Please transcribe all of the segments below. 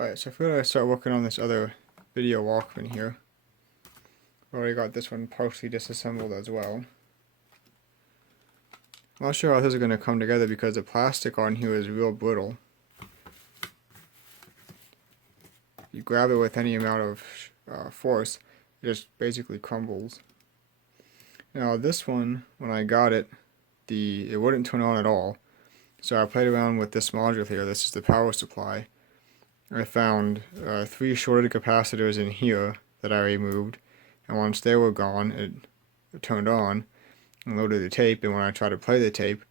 Alright, so if we're going to start working on this other Video Walkman here, I've already got this one partially disassembled as well. I'm not sure how this is going to come together because the plastic on here is real brittle. If you grab it with any amount of force, it just basically crumbles. Now this one, when I got it, it wouldn't turn on at all. So I played around with this module here. This is the power supply. I found 3 shorted capacitors in here that I removed, and once they were gone, it turned on and loaded the tape, and when I tried to play the tape,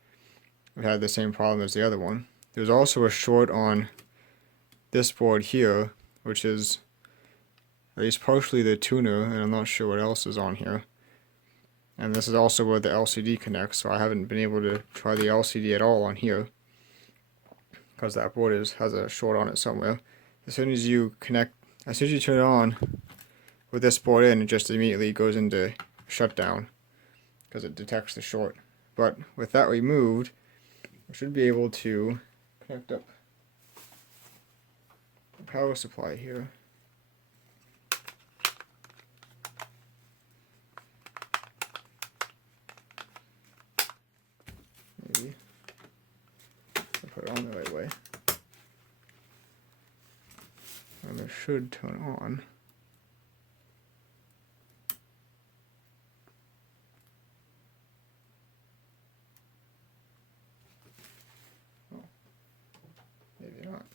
it had the same problem as the other one. There's also a short on this board here, which is at least partially the tuner, and I'm not sure what else is on here. And this is also where the LCD connects, so I haven't been able to try the LCD at all on here, because that board has a short on it somewhere. As soon as you turn it on with this board in, it just immediately goes into shutdown, because it detects the short. But with that removed, I should be able to connect up the power supply here. Maybe I'll put it on the right way, and it should turn on. Oh, maybe not.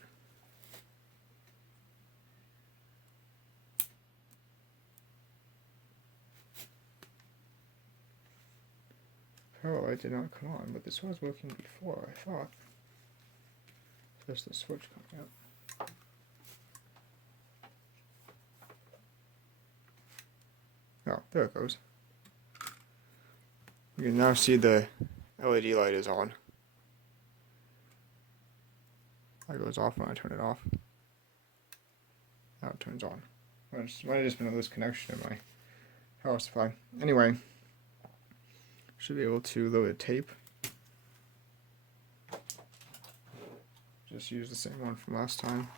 Power light did not come on, but this was working before, I thought. Just the switch coming up. Oh, there it goes. You can now see the LED light is on. That goes off when I turn it off. Now it turns on. It might have just been a loose connection in my power supply. Anyway, should be able to load a tape. Just use the same one from last time.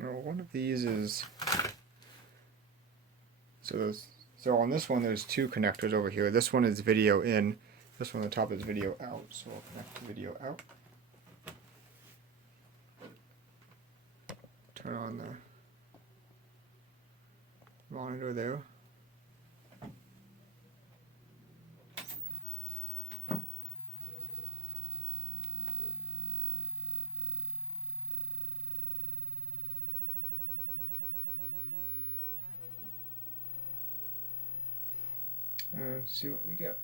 Now one of these is so on this one there's 2 connectors over here. This one is video in, this one on the top is video out, so we'll connect the video out. Turn on the monitor there. And see what we get.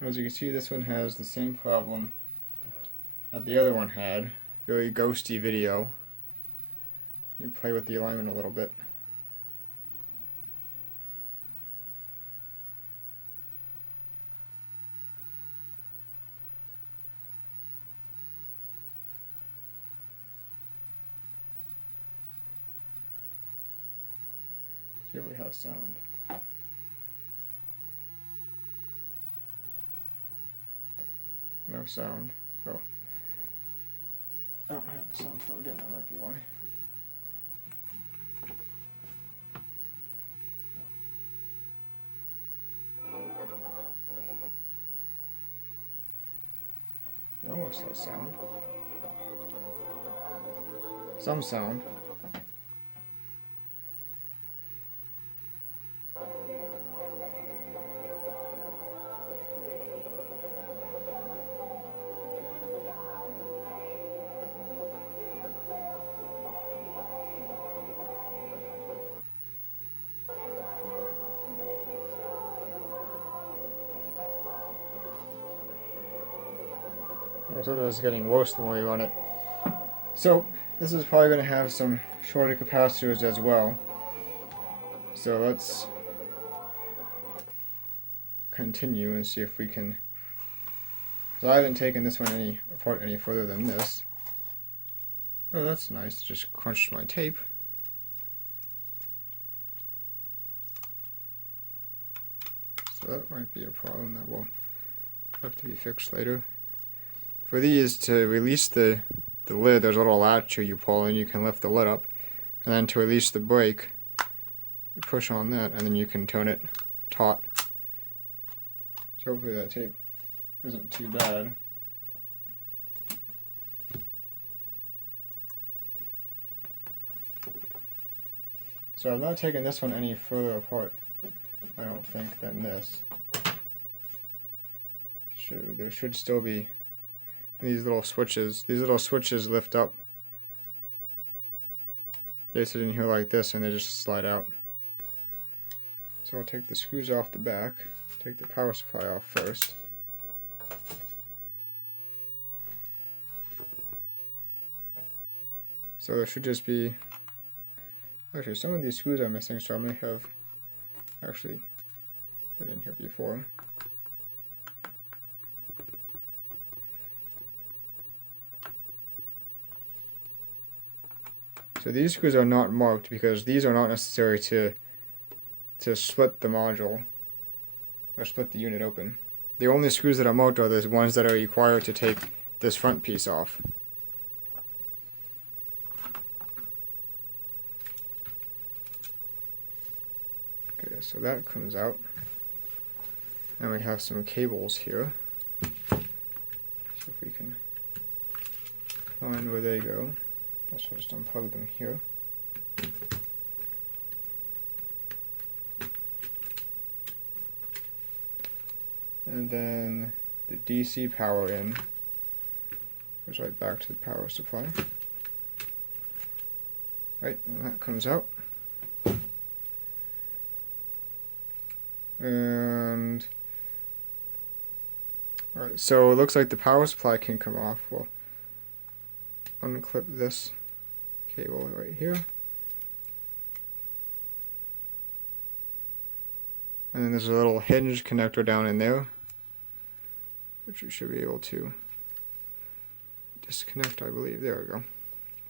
As you can see, this one has the same problem that the other one had. Very ghosty video. You play with the alignment a little bit. See if we have sound. No sound. Oh. I don't have the sound plugged in, that might be why. It almost has sound. Some sound. So it's getting worse the more you run it. So this is probably going to have some shorted capacitors as well. So let's continue and see if we can. So I haven't taken this one apart any further than this. Oh, that's nice. Just crunched my tape. So that might be a problem that will have to be fixed later. For these, to release the lid, there's a little latch here you pull and you can lift the lid up. And then to release the brake, you push on that and then you can turn it taut. So hopefully that tape isn't too bad. So I've not taken this one any further apart, I don't think, than this. There should still be these little switches. These little switches lift up. They sit in here like this and they just slide out. So I'll take the screws off the back, take the power supply off first. So there should just be, actually some of these screws are missing, so I may have actually been in here before. So these screws are not marked because these are not necessary to split the module or split the unit open. The only screws that are marked are the ones that are required to take this front piece off. Okay, so that comes out. And we have some cables here. See if we can find where they go. So I'll just unplug them here. And then the DC power in goes right back to the power supply. Right, and that comes out. And alright, so it looks like the power supply can come off. We'll unclip this cable right here. And then there's a little hinge connector down in there, which you should be able to disconnect, I believe. There we go.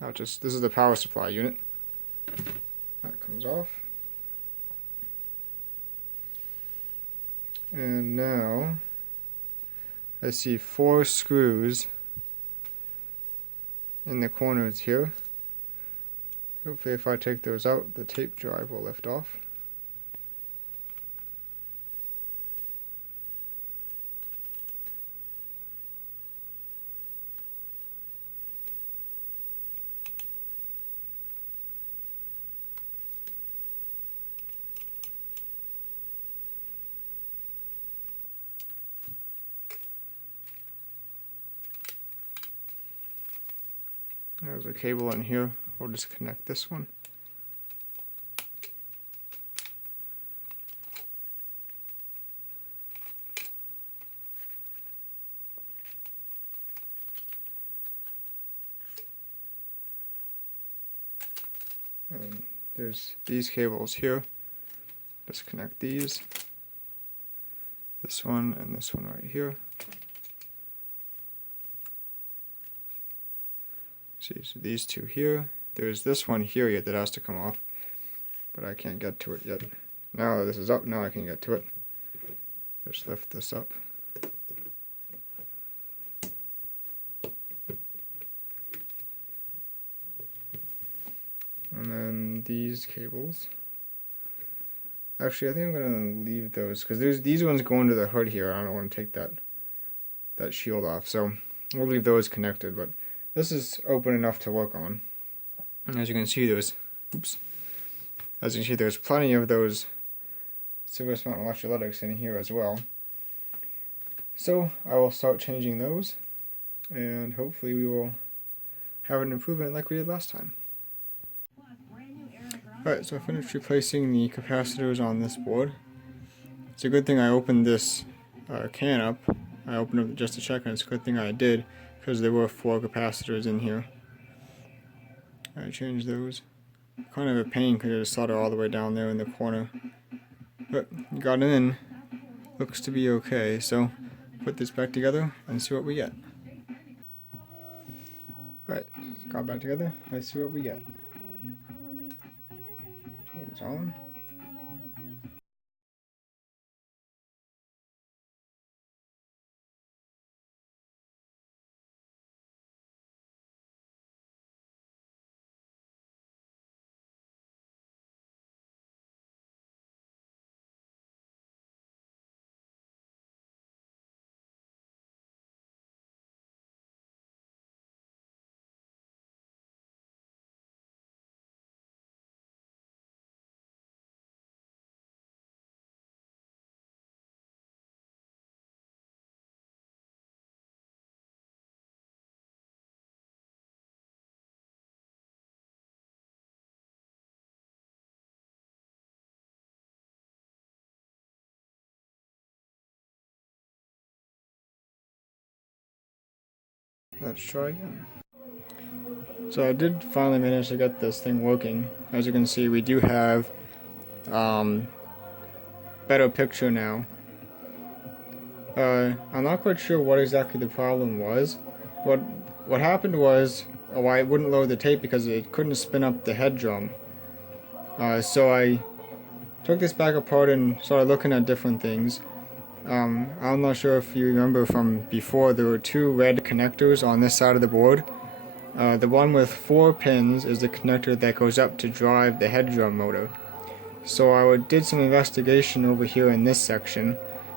Now this is the power supply unit. That comes off. And now I see 4 screws in the corners here. Hopefully if I take those out, the tape drive will lift off. There's a cable in here. We'll just connect this one. And there's these cables here. Just connect these. This one and this one right here. See, so these two here. There's this one here yet that has to come off, but I can't get to it yet. Now this is up, now I can get to it. Just lift this up. And then these cables. Actually, I think I'm going to leave those, because these ones go into the hood here. I don't want to take that shield off, so we'll leave those connected, but this is open enough to work on. And as you can see, there's plenty of those service mount electrolytics in here as well. So I will start changing those, and hopefully we will have an improvement like we did last time. Alright, so I finished replacing the capacitors on this board. It's a good thing I opened this can up. I opened it just to check, and it's a good thing I did, because there were 4 capacitors in here. I changed those. Kind of a pain because I soldered all the way down there in the corner. But got it in. Looks to be okay. So put this back together and see what we get. Alright, got it back together. Let's see what we get. Turn it on. Let's try again. So I did finally manage to get this thing working. As you can see, we do have better picture now. I'm not quite sure what exactly the problem was. What happened was, I wouldn't load the tape because it couldn't spin up the head drum. So I took this back apart and started looking at different things. I'm not sure if you remember from before, there were two red connectors on this side of the board. The one with 4 pins is the connector that goes up to drive the head drum motor. So I did some investigation over here in this section.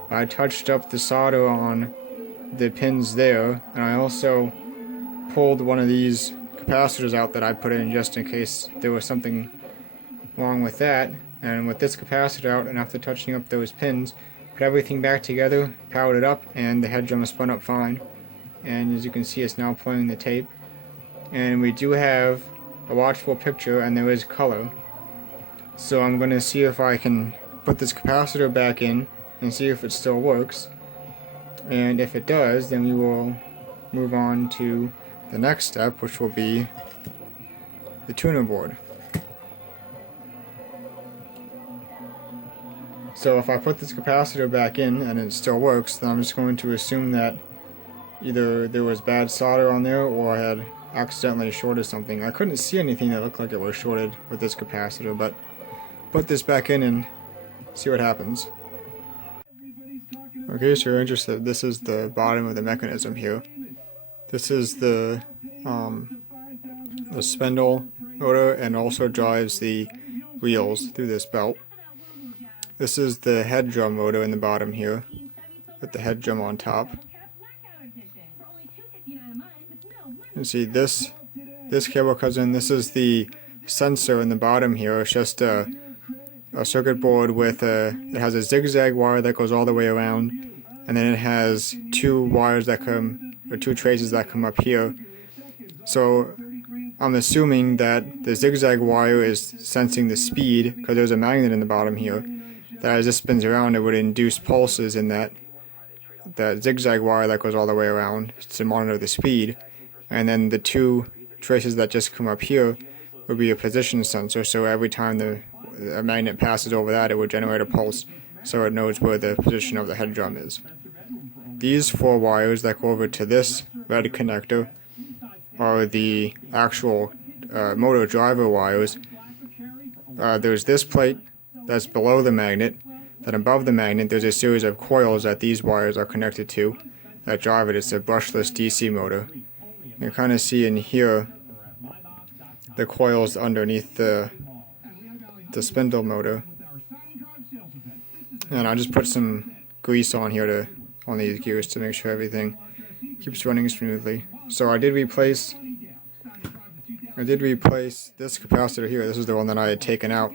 I touched up the solder on the pins there, and I also pulled one of these capacitors out that I put in just in case there was something wrong with that. And with this capacitor out, and after touching up those pins, put everything back together, powered it up, and the head drum spun up fine. And as you can see, it's now playing the tape. And we do have a watchable picture, and there is color. So I'm going to see if I can put this capacitor back in and see if it still works. And if it does, then we will move on to the next step, which will be the tuner board. So if I put this capacitor back in and it still works, then I'm just going to assume that either there was bad solder on there or I had accidentally shorted something. I couldn't see anything that looked like it was shorted with this capacitor, but put this back in and see what happens. Okay, so you're interested. This is the bottom of the mechanism here. This is the spindle motor and also drives the wheels through this belt. This is the head drum motor in the bottom here, with the head drum on top. You can see this cable comes in. This is the sensor in the bottom here. It's just a circuit board with it has a zigzag wire that goes all the way around, and then it has two wires that come, or two traces that come up here. So I'm assuming that the zigzag wire is sensing the speed, because there's a magnet in the bottom here, that as this spins around it would induce pulses in that zigzag wire that goes all the way around to monitor the speed. And then the two traces that just come up here would be a position sensor, so every time a magnet passes over that, it would generate a pulse so it knows where the position of the head drum is. These 4 wires that go over to this red connector are the actual motor driver wires. There's this plate that's below the magnet. Then above the magnet there's a series of coils that these wires are connected to that drive it. It's a brushless DC motor. You can kind of see in here the coils underneath the spindle motor. And I just put some grease on here on these gears to make sure everything keeps running smoothly. So I did replace this capacitor here. This is the one that I had taken out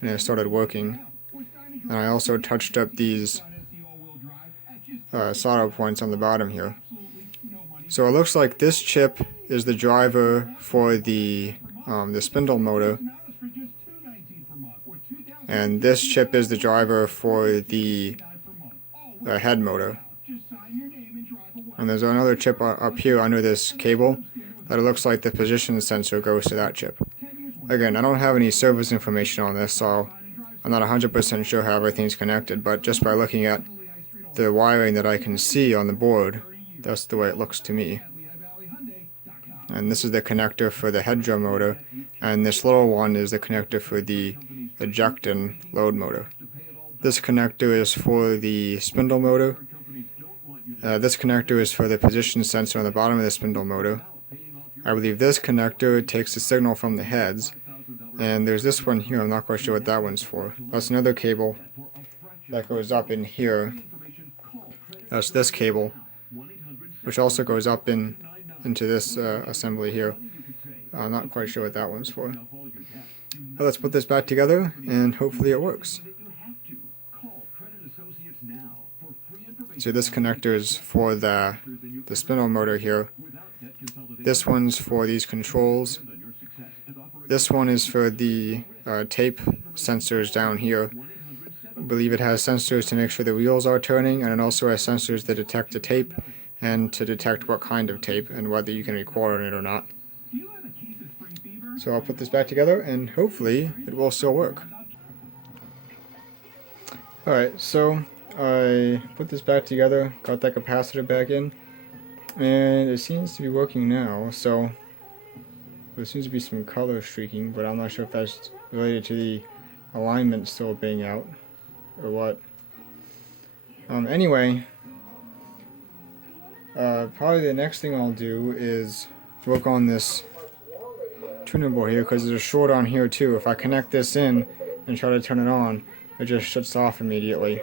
and it started working. And I also touched up these solder points on the bottom here. So it looks like this chip is the driver for the spindle motor, and this chip is the driver for the head motor. And there's another chip up here under this cable that it looks like the position sensor goes to that chip. Again, I don't have any service information on this, so I'm not 100% sure how everything's connected, but just by looking at the wiring that I can see on the board. That's the way it looks to me. And this is the connector for the head drum motor, and this little one is the connector for the eject and load motor. This connector is for the spindle motor. This connector is for the position sensor on the bottom of the spindle motor. I believe this connector takes the signal from the heads. And there's this one here, I'm not quite sure what that one's for. That's another cable that goes up in here. That's this cable, which also goes up into this assembly here. I'm not quite sure what that one's for. But let's put this back together and hopefully it works. So this connector is for the spindle motor here. This one's for these controls. This one is for the tape sensors down here. I believe it has sensors to make sure the wheels are turning, and it also has sensors that detect the tape and to detect what kind of tape and whether you can record on it or not. So I'll put this back together and hopefully it will still work. Alright, so I put this back together, got that capacitor back in, and it seems to be working now. So there seems to be some color streaking, but I'm not sure if that's related to the alignment still being out or what. Anyway, probably the next thing I'll do is work on this tuner board here, because there's a short on here too. If I connect this in and try to turn it on, it just shuts off immediately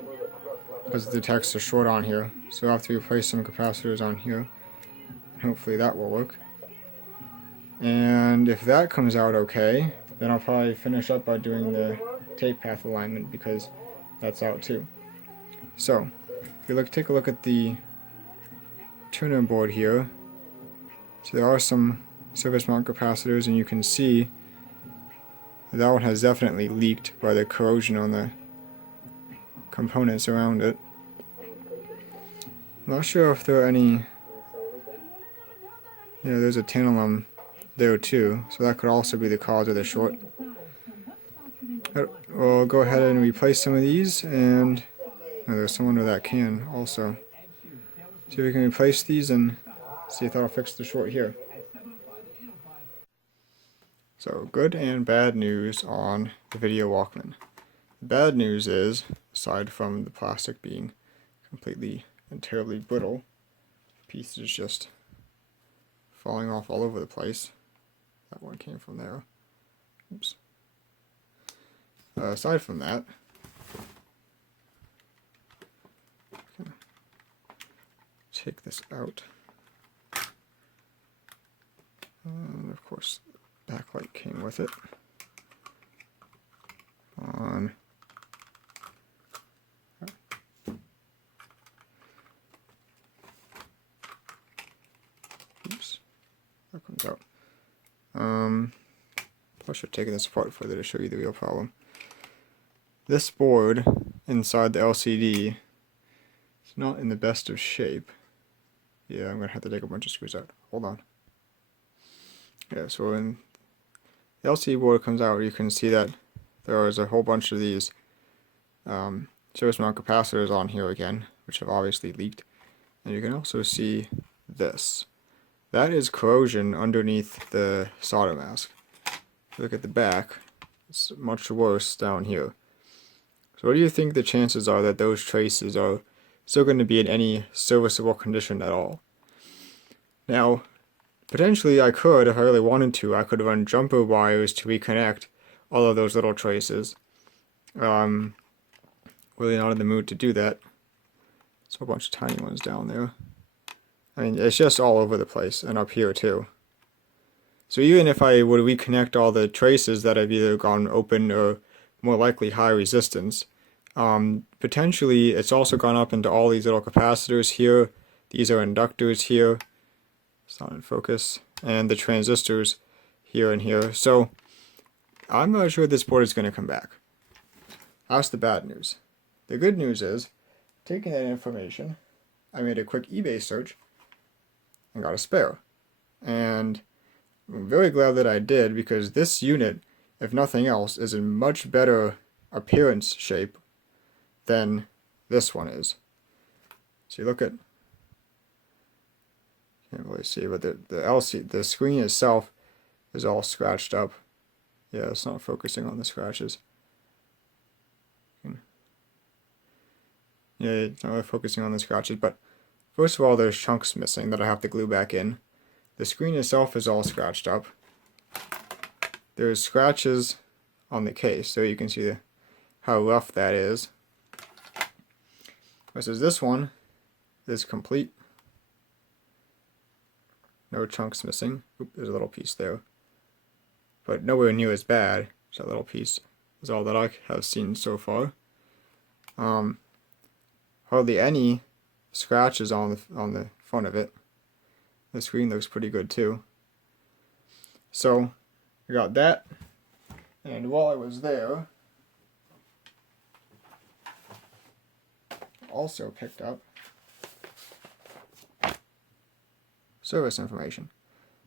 because it detects a short on here. So I'll have to replace some capacitors on here. Hopefully that will work. And if that comes out okay, then I'll probably finish up by doing the tape path alignment, because that's out too. So if you take a look at the tuner board here, so there are some surface mount capacitors, and you can see that one has definitely leaked by the corrosion on the components around it. I'm not sure if there are any. Yeah, there's a tantalum there too, so that could also be the cause of the short. We'll go ahead and replace some of these, and there's some under that can also. See if we can replace these and see if that'll fix the short here. So, good and bad news on the Video Walkman. The bad news is, aside from the plastic being completely and terribly brittle, the piece is just falling off all over the place. That one came from there. Oops. Aside from that, take this out. And of course, backlight came with it. On. Oops, that comes out. I should have taken this apart further to show you the real problem. This board inside the LCD is not in the best of shape. Yeah, I'm gonna have to take a bunch of screws out. Hold on. Yeah, so when the LCD board comes out, you can see that there is a whole bunch of these surface mount capacitors on here again, which have obviously leaked. And you can also see this. That is corrosion underneath the solder mask. If you look at the back, it's much worse down here. So what do you think the chances are that those traces are still going to be in any serviceable condition at all? Now, potentially I could, if I really wanted to, I could run jumper wires to reconnect all of those little traces. Really not in the mood to do that. There's a whole bunch of tiny ones down there. I mean, it's just all over the place, and up here too. So even if I would reconnect all the traces that have either gone open or more likely high resistance, potentially it's also gone up into all these little capacitors here. These are inductors here. It's not in focus. And the transistors here and here. So I'm not sure this board is going to come back. That's the bad news. The good news is, taking that information, I made a quick eBay search and got a spare. And I'm very glad that I did, because this unit, if nothing else, is in much better appearance shape than this one is. So you look at, can't really see, but the screen itself is all scratched up. Yeah, it's not focusing on the scratches. Yeah, it's not really focusing on the scratches, but first of all, there's chunks missing that I have to glue back in. The screen itself is all scratched up. There's scratches on the case, so you can see how rough that is. Versus this one is complete. No chunks missing. Oop, there's a little piece there. But nowhere near as bad. That little piece is all that I have seen so far. Hardly any scratches on the front of it. The screen looks pretty good too. So I got that, and while I was there, also picked up service information.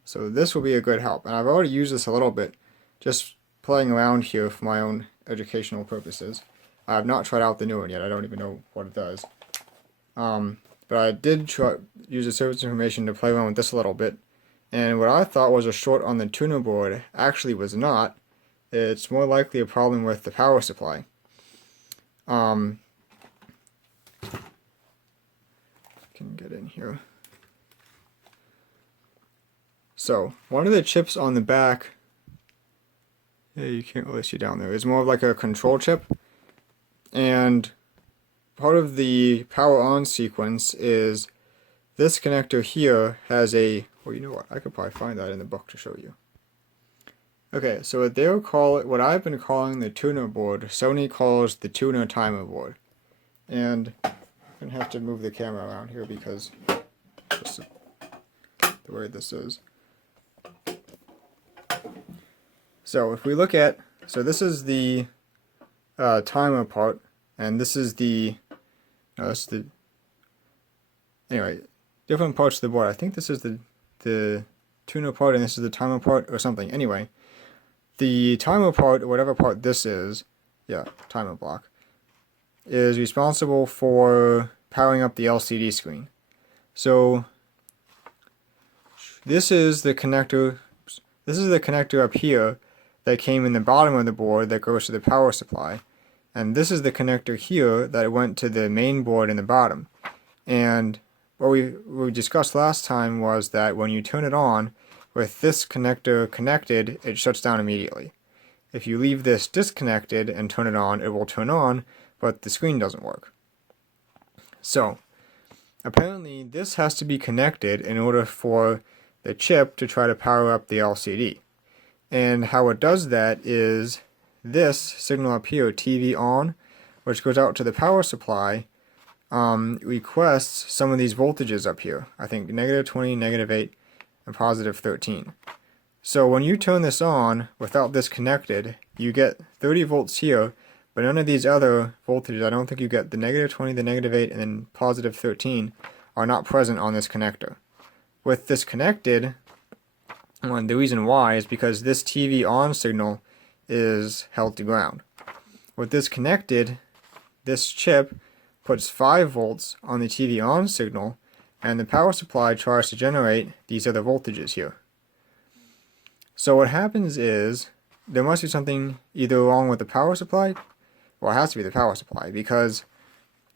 So this will be a good help, and I've already used this a little bit, just playing around here for my own educational purposes. I have not tried out the new one yet. I don't even know what it does. But I did use the service information to play around with this a little bit, and what I thought was a short on the tuner board actually was not. It's more likely a problem with the power supply. Can get in here. So one of the chips on the back, yeah, you can't really see down there, is more of like a control chip, and part of the power on sequence is this connector here has a, well, you know what, I could probably find that in the book to show you. Okay, so what I've been calling the tuner board, Sony calls the tuner timer board. And I'm going to have to move the camera around here because this is the way this is. So if we look at, so this is the timer part, and this is the, anyway, different parts of the board. I think this is the tuner part and this is the timer part or something. Anyway, the timer part, or whatever part this is, yeah, timer block, is responsible for powering up the LCD screen. So this is the connector up here that came in the bottom of the board that goes to the power supply. And this is the connector here that went to the main board in the bottom. And what we discussed last time was that when you turn it on, with this connector connected, it shuts down immediately. If you leave this disconnected and turn it will turn on, but the screen doesn't work. So, apparently this has to be connected in order for the chip to try to power up the LCD. And how it does that is this signal up here, TV on, which goes out to the power supply, requests some of these voltages up here. I think -20, -8, and +13. So when you turn this on without this connected, you get 30 volts here, but none of these other voltages, I don't think you get the -20, the -8, and then +13 are not present on this connector. With this connected, the reason why is because this TV on signal is held to ground. With this connected, this chip puts 5 volts on the TV on signal, and the power supply tries to generate these other voltages here. So what happens is, there must be something either wrong with the power supply, well, it has to be the power supply, because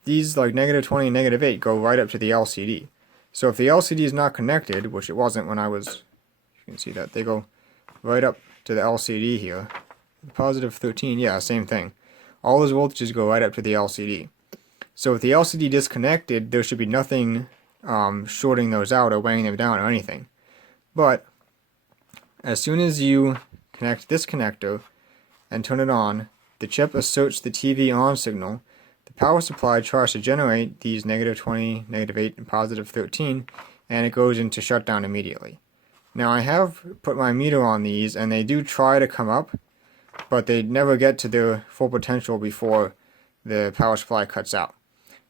these like -20 and -8 go right up to the LCD. So if the LCD is not connected, which it wasn't when I was, you can see that, they go right up to the LCD here. +13, yeah, same thing. All those voltages go right up to the LCD. So with the LCD disconnected, there should be nothing shorting those out or weighing them down or anything. But as soon as you connect this connector and turn it on, the chip asserts the TV on signal, the power supply tries to generate these -20, -8, and +13, and it goes into shutdown immediately. Now I have put my meter on these, and they do try to come up, but they never get to their full potential before the power supply cuts out.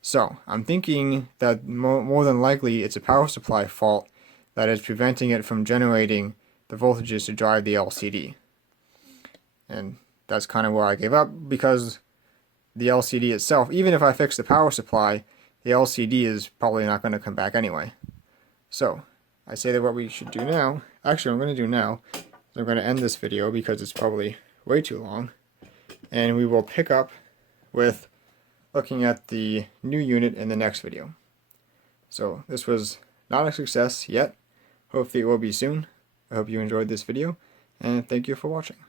So I'm thinking that more than likely it's a power supply fault that is preventing it from generating the voltages to drive the LCD. And that's kind of where I gave up, because the LCD itself, even if I fix the power supply, the LCD is probably not going to come back anyway. So I say that what we should do now, actually what I'm going to do now, is I'm going to end this video because it's probably way too long, and we will pick up with looking at the new unit in the next video. So this was not a success yet. Hopefully it will be soon. I hope you enjoyed this video, and thank you for watching.